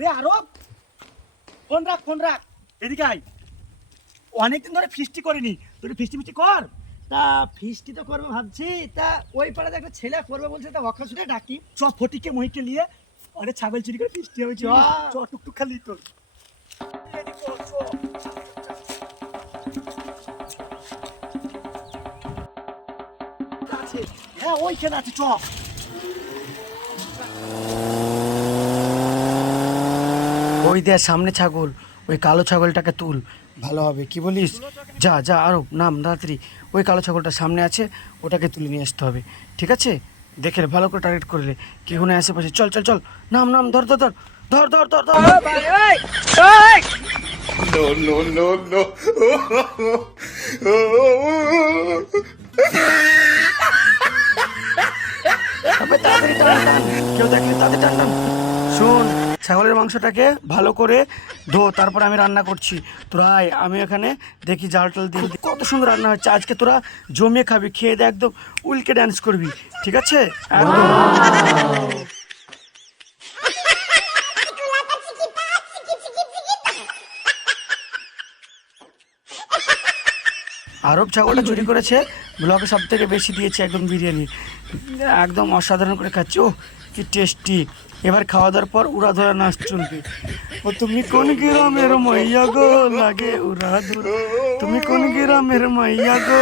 রে আরব, ফোন রাখ, এদিকে আয়। অনেকদিন ধরে ফিস্টি করিনি, তুই ফিস্টি কর। তা ফিস্টি তো করবো ভাবছি, তা ওই পাড়াতে একটা ছেলে করবে বলছে, তা ওকে শুনে ডাকি। চ ফটিকে মহিকে নিয়ে অনেক ছাগল চুরি করে ফিস্টি হবে। চ টুকটুক খালি তোর। হ্যাঁ ওইখানে আছে, চ। ওই দেখ সামনে ছাগল, ওই কালো ছাগলটাকে তুল, ভালো হবে। কি বলিস? যা যা আরো নাম তাড়াতাড়ি। ওই কালো ছাগলটা সামনে আছে, ওটাকে তুলে নিয়ে আসতে হবে। ঠিক আছে, দেখে ভালো করে টার্গেট করলে কি কোনো আশেপাশে। চল চল চল, নাম নাম, ধর ধর ধর ধর ধর ধর ধর। No, no, no, no. তবে তাড়াতাড়ি টান টান, কেউ দেখলে তাদের টান টান। শোন, ছাগলের মাংসটাকে ভালো করে ধো, তারপর আমি রান্না করছি। তোরা আয়, আমি এখানে দেখি জাল টাল দিয়ে কত সুন্দর রান্না হচ্ছে আজকে। তোরা জমিয়ে খাবি, খেয়ে দে একদম উল্কে ডান্স করবি। ঠিক আছে একদম। আরব ছাগলটা চুরি করেছে, ব্লকে সব থেকে বেশি দিয়েছে একদম বিরিয়ানি, একদম অসাধারণ করে খাচ্ছে। ও কি টেস্টি। এবার খাওয়া দাওয়ার পর উড়া ধরা নাচ চলবে। ও তুমি কোন গ্রামের মাইয়া গো, লাগে উড়া ধরা, তুমি কোন গ্রামের মাইয়া গো।